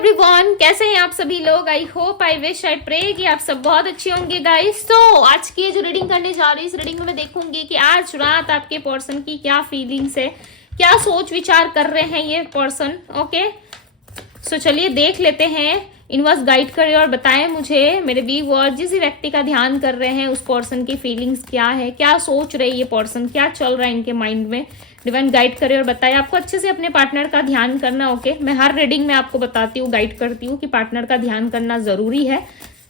Everyone, कैसे हैं आप सभी लोग। I hope, I wish, I pray कि आप सब बहुत अच्छे होंगे गाइस। तो आज की जो रीडिंग करने जा रही हूँ, इस रीडिंग में मैं देखूंगी कि आज रात आपके पर्सन की क्या फीलिंग्स है, क्या सोच विचार कर रहे हैं ये पर्सन। ओके, सो चलिए देख लेते हैं। यूनिवर्स गाइड करे और बताएं मुझे मेरे व्यूअर्स जिस व्यक्ति का ध्यान कर रहे हैं उस पर्सन की फीलिंग्स क्या है, क्या सोच रहे ये पर्सन, क्या चल रहा है इनके माइंड में। डिवाइन गाइड करे और बताए। आपको अच्छे से अपने पार्टनर का ध्यान करना। ओके, मैं हर रीडिंग में आपको बताती हूँ, गाइड करती हूँ कि पार्टनर का ध्यान करना जरूरी है।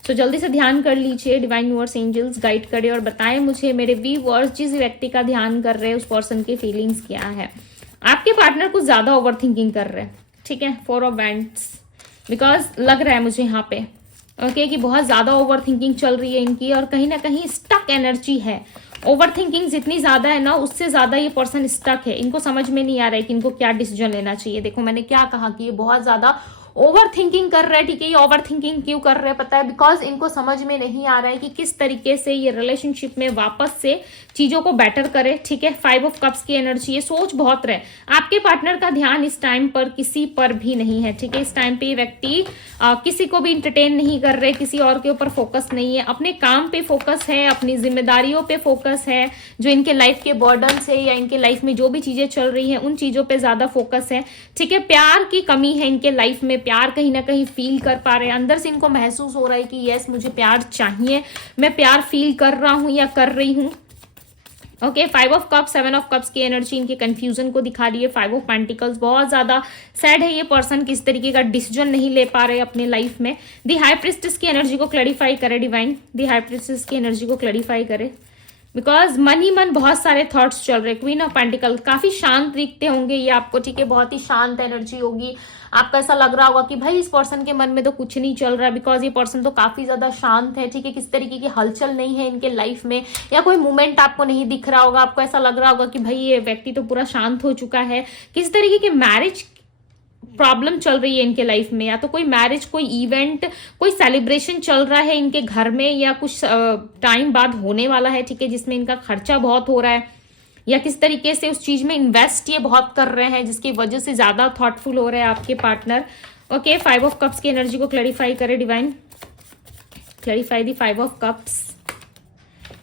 सो जल्दी से ध्यान कर लीजिए। डिवाइन यूनिवर्स एंजल्स गाइड करे और बताएं मुझे मेरे व्यूअर्स जिस व्यक्ति का ध्यान कर रहे हैं उस पर्सन की फीलिंग्स क्या है। आपके पार्टनर कुछ ज्यादा ओवर थिंकिंग कर रहे हैं, ठीक है। 4 ऑफ वैंड्स, बिकॉज लग रहा है मुझे यहाँ पे ओके कि बहुत ज्यादा ओवर थिंकिंग चल रही है इनकी और कहीं ना कहीं स्टक एनर्जी है। ओवर थिंकिंग जितनी ज्यादा है ना, उससे ज्यादा ये पर्सन स्टक है। इनको समझ में नहीं आ रहा है कि इनको क्या डिसीजन लेना चाहिए। देखो मैंने क्या कहा कि ये बहुत ज्यादा ओवर थिंकिंग कर रहा है, ठीक है। ये ओवर थिंकिंग क्यों कर रहे हैं पता है, बिकॉज इनको समझ में नहीं आ रहा है कि किस तरीके से ये रिलेशनशिप में वापस से चीजों को बेटर करे, ठीक है। 5 ऑफ कप्स की एनर्जी, ये सोच बहुत रहे। आपके पार्टनर का ध्यान इस टाइम पर किसी पर भी नहीं है, ठीक है। इस टाइम पे ये व्यक्ति किसी को भी इंटरटेन नहीं कर रहे, किसी और के ऊपर फोकस नहीं है, अपने काम पे फोकस है, अपनी जिम्मेदारियों पे फोकस है। जो इनके लाइफ के बर्डन्स है या इनके लाइफ में जो भी चीजें चल रही हैं उन चीजों पे ज्यादा फोकस है, ठीक है। प्यार की कमी है इनके लाइफ में, प्यार कहीं ना कहीं फील कर पा रहे हैं। अंदर से इनको महसूस हो रहा है कि यस मुझे प्यार चाहिए, मैं प्यार फील कर रहा हूं या कर रही हूं। Okay, 5 of cups, 7 of cups की एनर्जी इनके कंफ्यूजन को दिखा रही है। 5 ऑफ पेंटिकल्स, बहुत ज्यादा सैड है ये पर्सन, किस तरीके का डिसीजन नहीं ले पा रहे अपने लाइफ में। दी हाई प्रिस्टेस की एनर्जी को क्लैरिफाई करे डिवाइन, दी हाई प्रिस्टेस की एनर्जी को क्लैरिफाई करे। बिकॉज मन ही मन बहुत सारे थॉट्स चल रहे। क्वीन ऑफ पेंटिकल, काफी शांत दिखते होंगे ये आपको, ठीक है। बहुत ही शांत एनर्जी होगी। आपको ऐसा लग रहा होगा कि भाई इस पर्सन के मन में तो कुछ नहीं चल रहा, बिकॉज ये पर्सन तो काफी ज्यादा शांत है, ठीक है। किस तरीके की हलचल नहीं है इनके लाइफ में, या कोई मूवमेंट आपको नहीं दिख रहा होगा। आपको ऐसा लग रहा होगा कि भाई ये व्यक्ति तो पूरा शांत हो चुका है। किस तरीके की मैरिज प्रॉब्लम चल रही है इनके लाइफ में, या तो कोई मैरिज, कोई इवेंट, कोई सेलिब्रेशन चल रहा है इनके घर में, या कुछ टाइम बाद होने वाला है, ठीक है, जिसमें इनका खर्चा बहुत हो रहा है, या किस तरीके से उस चीज में इन्वेस्ट ये बहुत कर रहे हैं जिसकी वजह से ज्यादा थॉटफुल हो रहे हैं आपके पार्टनर। ओके, 5 ऑफ कप्स की एनर्जी को क्लैरिफाई करे divine, clarify the 5 of cups.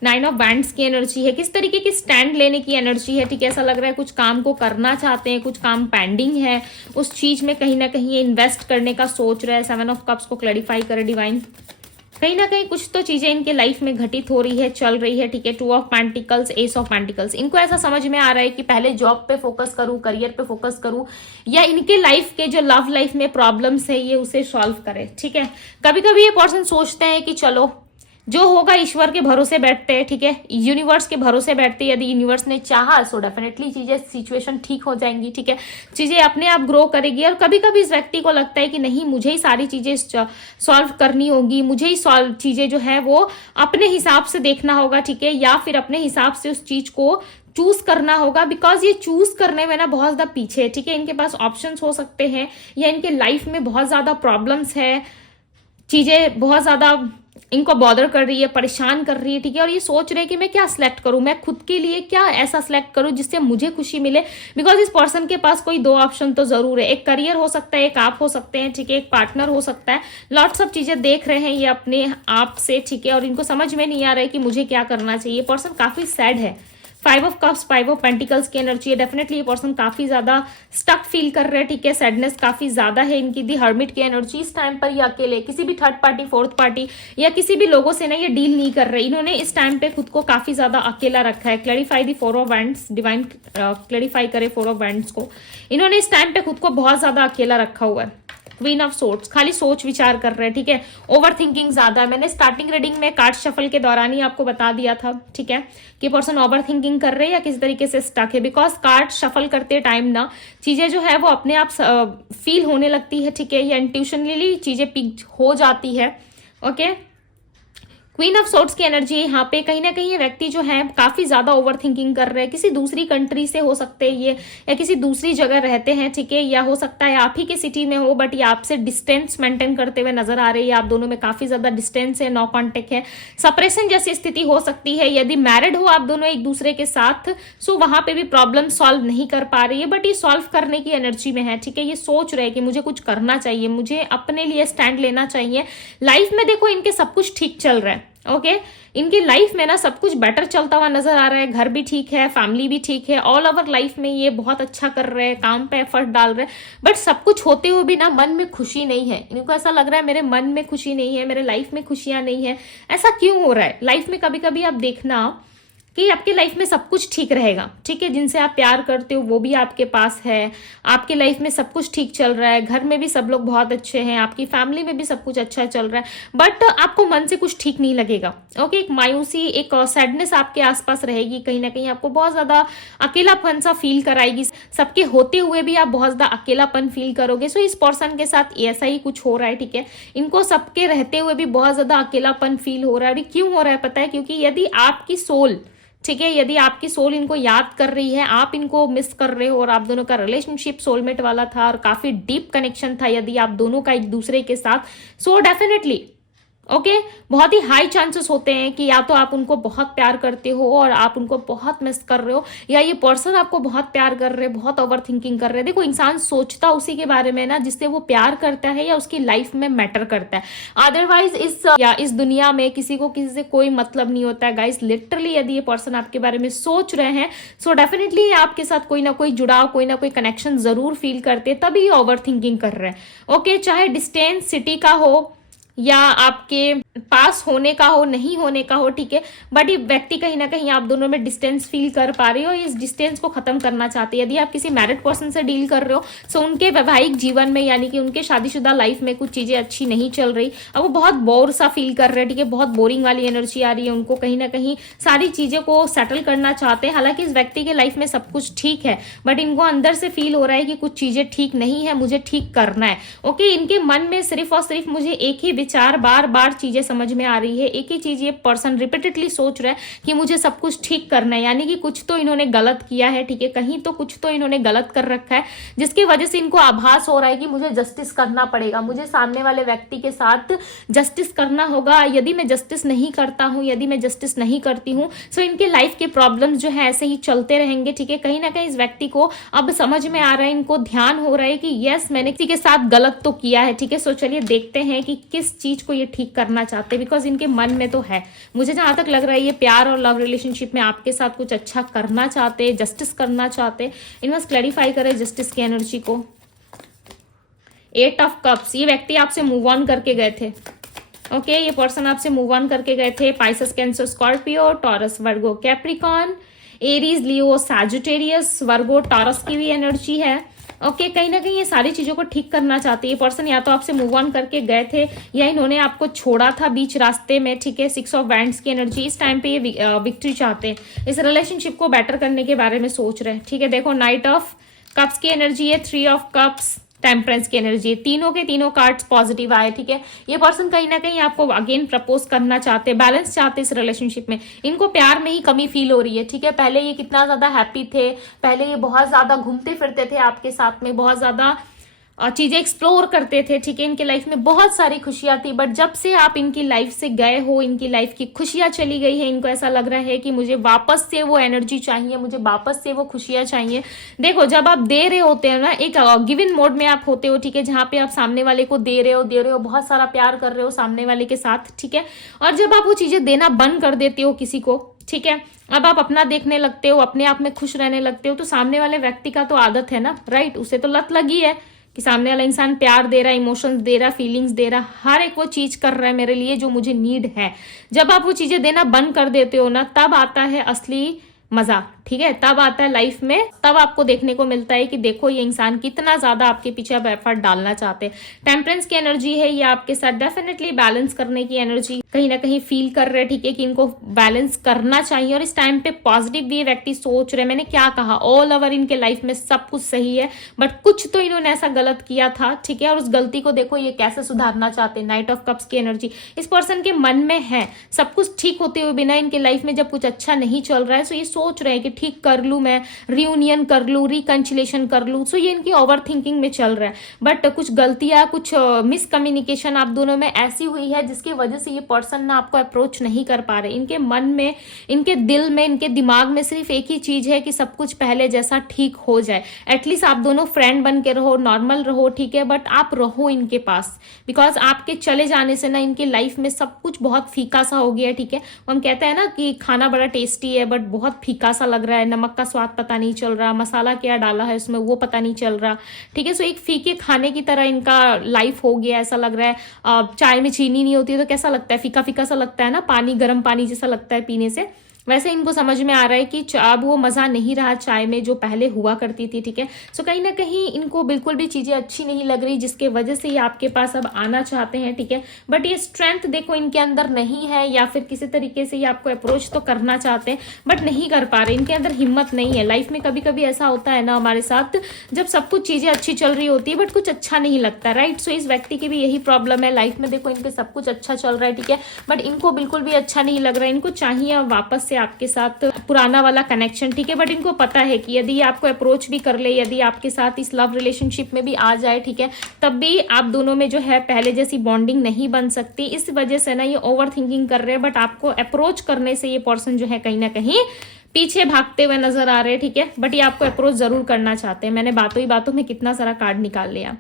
9 of wands की एनर्जी है, किस तरीके की स्टैंड लेने की एनर्जी है, ठीक है। ऐसा लग रहा है कुछ काम को करना चाहते हैं, कुछ काम पेंडिंग है, उस चीज में कहीं ना कहीं ये इन्वेस्ट करने का सोच रहे हैं। 7 ऑफ कप्स को क्लैरिफाई करे डिवाइन, कहीं ना कहीं कुछ तो चीजें इनके लाइफ में घटित हो रही है, चल रही है, ठीक है। 2 of pentacles, S of pentacles, इनको ऐसा समझ में आ रहा है कि पहले जॉब पे फोकस करूं, करियर पे फोकस करूं, या इनके लाइफ के जो लव लाइफ में प्रॉब्लम्स है ये उसे सॉल्व करे, ठीक है। कभी कभी ये पर्सन सोचते हैं कि चलो जो होगा ईश्वर के भरोसे बैठते हैं, ठीक है, यूनिवर्स के भरोसे बैठते हैं। यदि यूनिवर्स ने चाहा सो डेफिनेटली चीजें, सिचुएशन ठीक हो जाएंगी, ठीक है, चीजें अपने आप ग्रो करेगी। और कभी कभी इस व्यक्ति को लगता है कि नहीं मुझे ही सारी चीजें सॉल्व करनी होगी, मुझे ही सॉल्व चीजें जो है वो अपने हिसाब से देखना होगा, ठीक है, या फिर अपने हिसाब से उस चीज को चूज करना होगा। बिकॉज ये चूज करने में ना बहुत ज्यादा पीछे है, ठीक है। इनके पास ऑप्शंस हो सकते हैं, या इनके लाइफ में बहुत ज्यादा प्रॉब्लम्स है, चीजें बहुत ज्यादा इनको बॉदर कर रही है, परेशान कर रही है, ठीक है। और ये सोच रहे हैं कि मैं क्या सिलेक्ट करूं, मैं खुद के लिए क्या ऐसा सिलेक्ट करूं जिससे मुझे खुशी मिले। बिकॉज इस पर्सन के पास कोई 2 ऑप्शन तो जरूर है, एक करियर हो सकता है, एक आप हो सकते हैं, ठीक है, एक पार्टनर हो सकता है। लॉट्स ऑफ चीजें देख रहे हैं ये अपने आप से, ठीक है, और इनको समझ में नहीं आ रहा है कि मुझे क्या करना चाहिए। पर्सन काफी सैड है। 5 ऑफ कप्स, 5 ऑफ पेंटिकल्स की एनर्जी है। डेफिनेटली ये पर्सन काफी ज्यादा स्टक फील कर रहे हैं, ठीक है। सैडनेस काफी ज्यादा है इनकी। दी हर्मिट की एनर्जी, इस टाइम पर ये अकेले, किसी भी थर्ड पार्टी, फोर्थ पार्टी या किसी भी लोगों से ना ये डील नहीं कर रहे। इन्होंने इस टाइम पे खुद को काफी ज्यादा अकेला रखा है। Clarify the 4 of wands, divine clarify करे 4 ऑफ वैंड्स को। इन्होंने इस टाइम पे खुद को बहुत ज्यादा अकेला रखा हुआ है। क्वीन ऑफ सोर्ड्स, खाली सोच विचार कर रहे हैं, ठीक है। ओवर थिंकिंग ज्यादा है। मैंने स्टार्टिंग रीडिंग में कार्ड शफल के दौरान ही आपको बता दिया था, ठीक है, कि पर्सन ओवर थिंकिंग कर रहे हैं या किस तरीके से स्टक है। बिकॉज कार्ड शफल करते टाइम ना चीजें जो है वो अपने आप फील होने लगती है, ठीक है, या इंट्यूशनली चीजें पिक हो जाती है। ओके, क्वीन ऑफ सोर्ड्स की एनर्जी यहाँ पे कहीं ना कहीं ये व्यक्ति जो है काफी ज्यादा ओवर थिंकिंग कर रहे हैं, किसी दूसरी कंट्री से हो सकते हैं ये, या किसी दूसरी जगह रहते हैं, ठीक है, या हो सकता है आप ही के सिटी में हो बट ये आपसे डिस्टेंस मेंटेन करते हुए नजर आ रही है। आप दोनों में काफी ज्यादा डिस्टेंस है, नो कॉन्टेक्ट है, सेपरेशन जैसी स्थिति हो सकती है। यदि मैरिड हो आप दोनों एक दूसरे के साथ, सो वहां पे भी प्रॉब्लम सॉल्व नहीं कर पा रही है, बट ये सॉल्व करने की एनर्जी में है, ठीक है। ये सोच रहे हैं कि मुझे कुछ करना चाहिए, मुझे अपने लिए स्टैंड लेना चाहिए। लाइफ में देखो इनके सब कुछ ठीक चल रहा है, ओके इनकी लाइफ में ना सब कुछ बेटर चलता हुआ नजर आ रहा है, घर भी ठीक है, फैमिली भी ठीक है, ऑल ओवर लाइफ में ये बहुत अच्छा कर रहे हैं, काम पे एफर्ट डाल रहे हैं, बट सब कुछ होते हुए भी ना मन में खुशी नहीं है। इनको ऐसा लग रहा है मेरे मन में खुशी नहीं है, मेरे लाइफ में खुशियां नहीं है। ऐसा क्यों हो रहा है? लाइफ में कभी कभी आप देखना कि आपके लाइफ में सब कुछ ठीक रहेगा, ठीक है, जिनसे आप प्यार करते हो वो भी आपके पास है, आपके लाइफ में सब कुछ ठीक चल रहा है, घर में भी सब लोग बहुत अच्छे हैं, आपकी फैमिली में भी सब कुछ अच्छा चल रहा है, बट आपको मन से कुछ ठीक नहीं लगेगा, ओके। एक मायूसी, एक सैडनेस आपके आसपास रहेगी, कहीं ना कहीं आपको बहुत ज्यादा अकेलापन सा फील कराएगी, सबके होते हुए भी आप बहुत ज्यादा अकेलापन फील करोगे। सो इस पर्सन के साथ ऐसा ही कुछ हो रहा है, ठीक है, इनको सबके रहते हुए भी बहुत ज्यादा अकेलापन फील हो रहा है। और क्यों हो रहा है पता है? क्योंकि यदि आपकी सोल, ठीक है, यदि आपकी सोल इनको याद कर रही है, आप इनको मिस कर रहे हो और आप दोनों का रिलेशनशिप सोलमेट वाला था और काफी डीप कनेक्शन था यदि आप दोनों का एक दूसरे के साथ, सो डेफिनेटली ओके बहुत ही हाई चांसेस होते हैं कि या तो आप उनको बहुत प्यार करते हो और आप उनको बहुत मिस कर रहे हो, या ये पर्सन आपको बहुत प्यार कर रहे हैं, बहुत ओवर थिंकिंग कर रहे हैं। देखो इंसान सोचता उसी के बारे में ना जिससे वो प्यार करता है या उसकी लाइफ में मैटर करता है, अदरवाइज इस दुनिया में किसी को किसी से कोई मतलब नहीं होता है गाइस। लिटरली यदि ये पर्सन आपके बारे में सोच रहे हैं, सो डेफिनेटली आपके साथ कोई ना कोई जुड़ाव, कोई ना कोई कनेक्शन जरूर फील करते, तभी ओवर थिंकिंग कर रहे हैं, ओके। चाहे डिस्टेंस सिटी का हो या आपके पास होने का हो, नहीं होने का हो, ठीक है, बट ये व्यक्ति कहीं ना कहीं आप दोनों में डिस्टेंस फील कर पा रही हो, इस डिस्टेंस को खत्म करना चाहते हैं। यदि आप किसी मैरिड पर्सन से डील कर रहे हो, सो उनके वैवाहिक जीवन में यानी कि उनके शादीशुदा लाइफ में कुछ चीजें अच्छी नहीं चल रही, अब वो बहुत बोर सा फील कर रहे हैं, ठीक है, बहुत बोरिंग वाली एनर्जी आ रही है उनको, कहीं ना कहीं सारी चीजें को सेटल करना चाहते हैं। हालांकि इस व्यक्ति के लाइफ में सब कुछ ठीक है, बट इनको अंदर से फील हो रहा है कि कुछ चीजें ठीक नहीं है, मुझे ठीक करना है, ओके। इनके मन में सिर्फ और सिर्फ मुझे एक ही विचार, बार बार चीजें समझ में आ रही है, एक ही चीज ये पर्सन रिपीटेडली सोच रहा है कि मुझे सब कुछ ठीक करना है, यानी कि कुछ तो इन्होंने गलत किया है, ठीक है, कहीं तो कुछ तो इन्होंने गलत कर रखा है, जिसकी वजह से इनको आभास हो रहा है कि मुझे जस्टिस करना पड़ेगा, मुझे सामने वाले व्यक्ति के साथ जस्टिस करना होगा। यदि मैं जस्टिस नहीं करता हूं, यदि मैं जस्टिस नहीं करती हूं, सो इनके लाइफ के प्रॉब्लम्स जो है ऐसे ही चलते रहेंगे, ठीक है। कहीं ना कहीं इस व्यक्ति को अब समझ में आ रहा है, इनको ध्यान हो रहा है कि यस मैंने किसी के साथ गलत तो किया है, ठीक है। सो चलिए देखते हैं कि किस चीज को ये ठीक करना चाहते हैं, बिकॉज इनके मन में तो है, मुझे जहां तक लग रहा है ये प्यार और लव रिलेशनशिप में आपके साथ कुछ अच्छा करना चाहते हैं, जस्टिस करना चाहते हैं। इनमें क्लैरिफाई करें जस्टिस की एनर्जी को। 8 ऑफ कप्स, ये व्यक्ति आपसे मूव ऑन करके गए थे, ओके, ये पर्सन आपसे मूव ऑन करके गए थे। पाइसेस, कैंसर, स्कॉर्पियो, टॉरस, वर्गो, कैप्रिकॉन, एरीज, लियो, सैजिटेरियस, वर्गो, टॉरस की भी एनर्जी है, ओके। कहीं ना कहीं ये सारी चीजों को ठीक करना चाहते हैं ये पर्सन, या तो आपसे मूव ऑन करके गए थे या इन्होंने आपको छोड़ा था बीच रास्ते में, ठीक है। 6 ऑफ वैंड्स की एनर्जी, इस टाइम पे ये विक्ट्री चाहते हैं, इस रिलेशनशिप को बेटर करने के बारे में सोच रहे हैं, ठीक है। देखो नाइट ऑफ कप्स की एनर्जी है, 3 ऑफ कप्स, टेम्परेंस की एनर्जी है, तीनों के तीनों कार्ड्स पॉजिटिव आए, ठीक है। ये पर्सन कहीं ना कहीं आपको अगेन प्रपोज करना चाहते हैं, बैलेंस चाहते हैं इस रिलेशनशिप में। इनको प्यार में ही कमी फील हो रही है, ठीक है। पहले ये कितना ज्यादा हैप्पी थे, पहले ये बहुत ज्यादा घूमते फिरते थे आपके साथ में, बहुत ज्यादा चीजें एक्सप्लोर करते थे, ठीक है। इनके लाइफ में बहुत सारी खुशियां थी, बट जब से आप इनकी लाइफ से गए हो, इनकी लाइफ की खुशियां चली गई है, इनको ऐसा लग रहा है कि मुझे वापस से वो एनर्जी चाहिए, मुझे वापस से वो खुशियां चाहिए। देखो जब आप दे रहे होते हैं ना, एक गिवन मोड में आप होते हो, ठीक है, जहां पे आप सामने वाले को दे रहे हो, बहुत सारा प्यार कर रहे हो सामने वाले के साथ, ठीक है। और जब आप वो चीजें देना बंद कर देते हो किसी को, ठीक है, अब आप अपना देखने लगते हो, अपने आप में खुश रहने लगते हो, तो सामने वाले व्यक्ति का तो आदत है ना, राइट, उसे तो लत लगी है कि सामने वाला इंसान प्यार दे रहा है, इमोशंस दे रहा है, फीलिंग्स दे रहा है, हर एक वो चीज कर रहा है मेरे लिए जो मुझे नीड है। जब आप वो चीजें देना बंद कर देते हो ना, तब आता है असली मजा, ठीक है, तब आता है लाइफ में, तब आपको देखने को मिलता है कि देखो ये इंसान कितना ज्यादा आपके पीछे अब एफर्ट डालना चाहते हैं। टेम्परेंस की एनर्जी है ये आपके साथ, डेफिनेटली बैलेंस करने की एनर्जी कहीं ना कहीं फील कर रहे हैं, ठीक है, कि इनको बैलेंस करना चाहिए। और इस टाइम पे पॉजिटिव भी व्यक्ति सोच रहे, मैंने क्या कहा, ऑल ओवर इनके लाइफ में सब कुछ सही है, बट कुछ तो इन्होंने ऐसा गलत किया था, ठीक है, और उस गलती को देखो ये कैसे सुधारना चाहते हैं। नाइट ऑफ कप्स की एनर्जी इस पर्सन के मन में है, सब कुछ ठीक होते हुए बिना इनके लाइफ में जब कुछ अच्छा नहीं चल रहा है, सो ये सोच रहे हैं कि ठीक कर लूं, मैं रियूनियन कर लूं, रिकंसिलेशन कर लूं। सो ये इनकी ओवर थिंकिंग में चल रहा है, बट कुछ गलतियां, कुछ मिसकम्युनिकेशन आप दोनों में ऐसी हुई है जिसकी वजह से ये पर्सन ना आपको अप्रोच नहीं कर पा रहे। इनके मन में, इनके दिल में, इनके दिमाग में सिर्फ एक ही चीज है कि सब कुछ पहले जैसा ठीक हो जाए। एटलीस्ट आप दोनों फ्रेंड बन के रहो, नॉर्मल रहो, ठीक है, बट आप रहो इनके पास, बिकॉज आपके चले जाने से ना इनकी लाइफ में सब कुछ बहुत फीका सा हो गया है, ठीक है। हम कहते हैं ना कि खाना बड़ा टेस्टी है बट बहुत फीका सा लग रहा है, नमक का स्वाद पता नहीं चल रहा, मसाला क्या डाला है उसमें वो पता नहीं चल रहा, ठीक है। सो एक फीके खाने की तरह इनका लाइफ हो गया, ऐसा लग रहा है। चाय में चीनी नहीं होती है तो कैसा लगता है, फीका फीका सा लगता है ना, पानी, गर्म पानी जैसा लगता है पीने से, वैसे इनको समझ में आ रहा है कि अब वो मजा नहीं रहा चाय में जो पहले हुआ करती थी, ठीक है। सो कहीं ना कहीं इनको बिल्कुल भी चीजें अच्छी नहीं लग रही, जिसके वजह से ये आपके पास अब आना चाहते हैं, ठीक है, बट ये स्ट्रेंथ देखो इनके अंदर नहीं है, या फिर किसी तरीके से ये आपको अप्रोच तो करना चाहते हैं बट नहीं कर पा रहे, इनके अंदर हिम्मत नहीं है। लाइफ में कभी कभी ऐसा होता है ना हमारे साथ, जब सब कुछ चीजें अच्छी चल रही होती है बट कुछ अच्छा नहीं लगता, राइट। सो इस व्यक्ति की भी यही प्रॉब्लम है, लाइफ में देखो इनके सब कुछ अच्छा चल रहा है, ठीक है, बट इनको बिल्कुल भी अच्छा नहीं लग रहा है। इनको चाहिए अब वापस से आपके साथ पुराना वाला कनेक्शन, ठीक है, बट इनको पता है कि यदि आपको अप्रोच भी कर ले, यदि आपके साथ इस लव रिलेशनशिप में भी आ जाए, ठीक है, तब भी आप दोनों में जो है पहले जैसी बॉन्डिंग नहीं बन सकती। इस वजह से ना ये ओवर थिंकिंग कर रहे हैं, बट आपको अप्रोच करने से ये पर्सन जो है कहीं ना कहीं पीछे भागते हुए नजर आ रहे हैं, ठीक है, बट ये आपको अप्रोच जरूर करना चाहते हैं। मैंने बातों ही बातों में कितना सारा कार्ड निकाल लिया।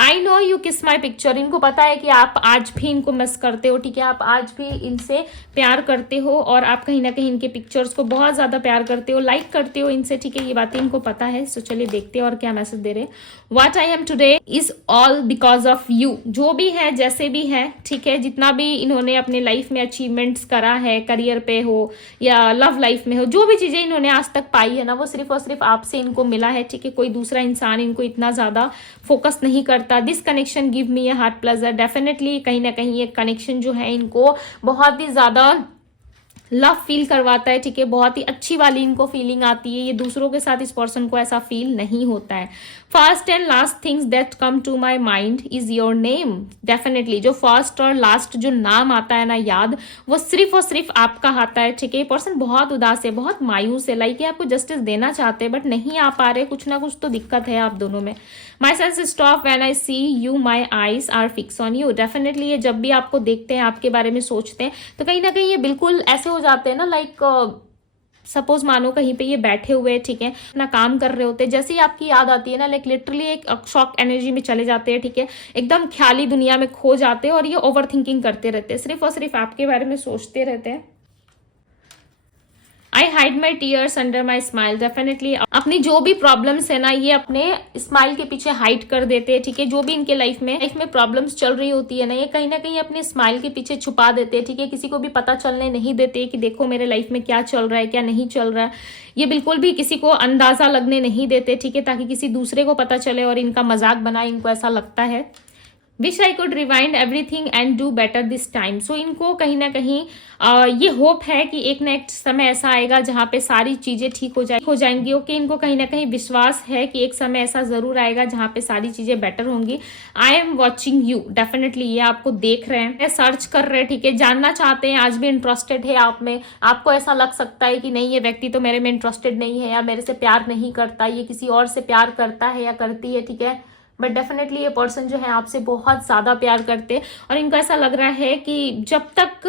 आई नो यू किस माई पिक्चर, इनको पता है कि आप आज भी इनको मिस करते हो, ठीक है, आप आज भी इनसे प्यार करते हो और आप कहीं ना कहीं इनके पिक्चर्स को बहुत ज्यादा प्यार करते हो, लाइक करते हो इनसे, ठीक है, ये बातें इनको पता है। सो चलिए देखते हैं और क्या मैसेज दे रहे। What I am today is all because of you, जो भी है जैसे भी है, ठीक है, जितना भी इन्होंने अपने लाइफ में अचीवमेंट्स करा है, करियर पे हो या लव लाइफ में हो, जो भी चीजें इन्होंने आज तक पाई है ना वो सिर्फ और सिर्फ आपसे इनको मिला है, ठीक है, कोई दूसरा इंसान इनको इतना ज्यादा फोकस नहीं करता। This connection give me A heart pleasure, definitely कहीं ना कहीं ये कनेक्शन जो है इनको बहुत ही ज्यादा लव फील करवाता है, ठीक है, बहुत ही अच्छी वाली इनको फीलिंग आती है। ये दूसरों के साथ इस पर्सन को ऐसा फील नहीं होता है। First and last things that come to my mind is your name, definitely जो फर्स्ट और लास्ट जो नाम आता है ना याद, वो सिर्फ और सिर्फ आपका आता है, ठीक है। ये पर्सन बहुत उदास है, बहुत मायूस है, लाइक आपको जस्टिस देना चाहते हैं बट नहीं आ पा रहे, कुछ ना कुछ तो दिक्कत है आप दोनों में। My sense stop when I see you, my eyes are fix on you, definitely ये जब भी आपको देखते हैं, आपके बारे में सोचते हैं, तो कहीं ना कहीं ये बिल्कुल ऐसे हो जाते हैं ना, लाइक सपोज मानो कहीं पे ये बैठे हुए, ठीक है, अपना काम कर रहे होते हैं, जैसे ही आपकी याद आती है ना, लाइक लिटरली एक शॉक एनर्जी में चले जाते हैं, ठीक है, एकदम ख्याली दुनिया में खो जाते हैं और ये ओवर थिंकिंग करते रहते हैं, सिर्फ और सिर्फ आपके बारे में सोचते रहते हैं। आई hide my tears under my smile, definitely अपनी जो भी प्रॉब्लम्स है ना ये अपने स्माइल के पीछे हाइड कर देते हैं, ठीक है। जो भी इनके लाइफ में प्रॉब्लम्स चल रही होती है ना, ये कहीं ना कहीं अपने स्माइल के पीछे छुपा देते हैं, ठीक है, किसी को भी पता चलने नहीं देते कि देखो मेरे लाइफ में क्या चल रहा है, क्या नहीं चल रहा है, ये बिल्कुल भी किसी को अंदाजा लगने नहीं देते, ठीक है, ताकि किसी दूसरे को पता चले और इनका मजाक बनाए, इनको ऐसा लगता है। Wish I could rewind everything and do better this time, so इनको कहीं ना कहीं ये होप है कि एक न एक समय ऐसा आएगा जहां पे सारी चीजें ठीक हो जाएंगी। ओके, इनको कहीं ना कहीं विश्वास है कि एक समय ऐसा जरूर आएगा जहां पे सारी चीजें बेटर होंगी। I am watching you, definitely ये आपको देख रहे हैं, सर्च कर रहे हैं, ठीक है, जानना चाहते हैं, आज भी इंटरेस्टेड है आप में। आपको ऐसा लग सकता है कि नहीं ये व्यक्ति तो मेरे में इंटरेस्टेड नहीं है या मेरे से प्यार नहीं करता, ये किसी और से प्यार करता है या करती है, ठीक है, बट डेफिनेटली ये पर्सन जो है आपसे बहुत ज्यादा प्यार करते हैं और इनको ऐसा लग रहा है कि जब तक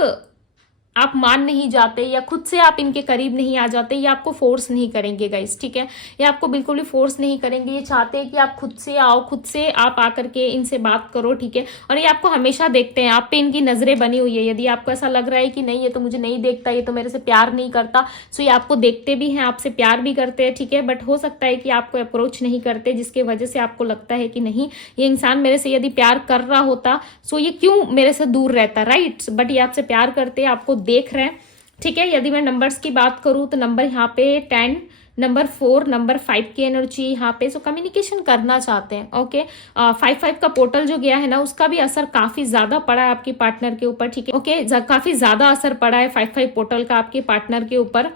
आप मान नहीं जाते या खुद से आप इनके करीब नहीं आ जाते, ये आपको फोर्स नहीं करेंगे गाइस, ठीक है, ये आपको बिल्कुल भी फोर्स नहीं करेंगे। ये चाहते हैं कि आप खुद से आओ, खुद से आप आकर के इनसे बात करो, ठीक है, और ये आपको हमेशा देखते हैं, आप पे इनकी नजरें बनी हुई है। यदि आपको ऐसा लग रहा है कि नहीं ये तो मुझे नहीं देखता, ये तो मेरे से प्यार नहीं करता, सो ये आपको देखते भी हैं, आपसे प्यार भी करते हैं, ठीक है, बट हो सकता है कि आपको अप्रोच नहीं करते, जिसके वजह से आपको लगता है कि नहीं ये इंसान मेरे से यदि प्यार कर रहा होता सो ये क्यों मेरे से दूर रहता, राइट, बट ये आपसे प्यार करते हैं, आपको देख रहे हैं, ठीक है। यदि मैं नंबर्स की बात करूं तो नंबर यहाँ पे 10, नंबर 4, नंबर 5 की एनर्जी यहाँ पे, सो कम्युनिकेशन करना चाहते हैं। ओके, 5 का पोर्टल जो गया है ना, उसका भी असर काफी ज्यादा पड़ा है आपके पार्टनर के ऊपर। ठीक है, ओके, काफी ज्यादा असर पड़ा है 5 पोर्टल का आपके पार्टनर के ऊपर।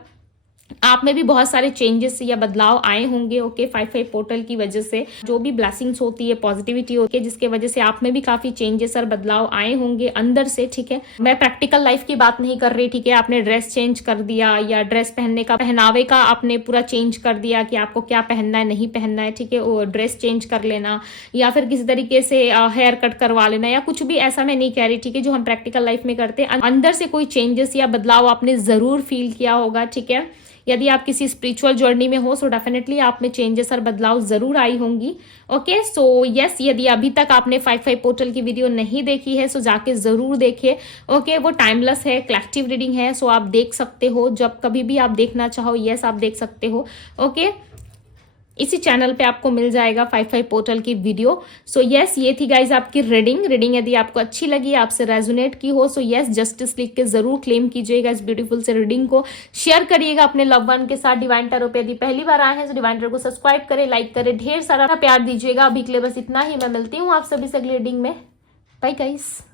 आप में भी बहुत सारे चेंजेस या बदलाव आए होंगे। ओके, 5 पोर्टल की वजह से जो भी ब्लेसिंग्स होती है, पॉजिटिविटी होती है, जिसके वजह से आप में भी काफी चेंजेस और बदलाव आए होंगे अंदर से। ठीक है, मैं प्रैक्टिकल लाइफ की बात नहीं कर रही। ठीक है, आपने ड्रेस चेंज कर दिया या ड्रेस पहनने का, पहनावे का आपने पूरा चेंज कर दिया कि आपको क्या पहनना है, नहीं पहनना है। ठीक है, वो ड्रेस चेंज कर लेना या फिर किसी तरीके से हेयर कट करवा लेना या कुछ भी, ऐसा मैं नहीं कह रही। ठीक है, जो हम प्रैक्टिकल लाइफ में करते हैं, अंदर से कोई चेंजेस या बदलाव आपने जरूर फील किया होगा। ठीक है, यदि आप किसी स्पिरिचुअल जर्नी में हो सो डेफिनेटली आप में चेंजेस और बदलाव जरूर आई होंगी। ओके, सो यस, यदि अभी तक आपने 5 पोर्टल की वीडियो नहीं देखी है सो जाके जरूर देखिए। ओके, वो टाइमलेस है, कलेक्टिव रीडिंग है, सो आप देख सकते हो जब कभी भी आप देखना चाहो। यस, आप देख सकते हो। ओके, इसी चैनल पे आपको मिल जाएगा 5 पोर्टल की वीडियो। सो यस, ये थी गाइज आपकी रीडिंग। यदि आपको अच्छी लगी, आपसे रेजोनेट की हो, सो यस, जस्टिस लिख के जरूर क्लेम कीजिएगा इस ब्यूटीफुल से रीडिंग को। शेयर करिएगा अपने लव वन के साथ। डिवाइन टैरो पे यदि पहली बार आए हैं तो डिवाइन टैरो को सब्सक्राइब करें, लाइक करें, ढेर सारा प्यार दीजिएगा। अभी के लिए बस इतना ही। मैं मिलती हूँ आप सभी से अगली रीडिंग में। Bye guys.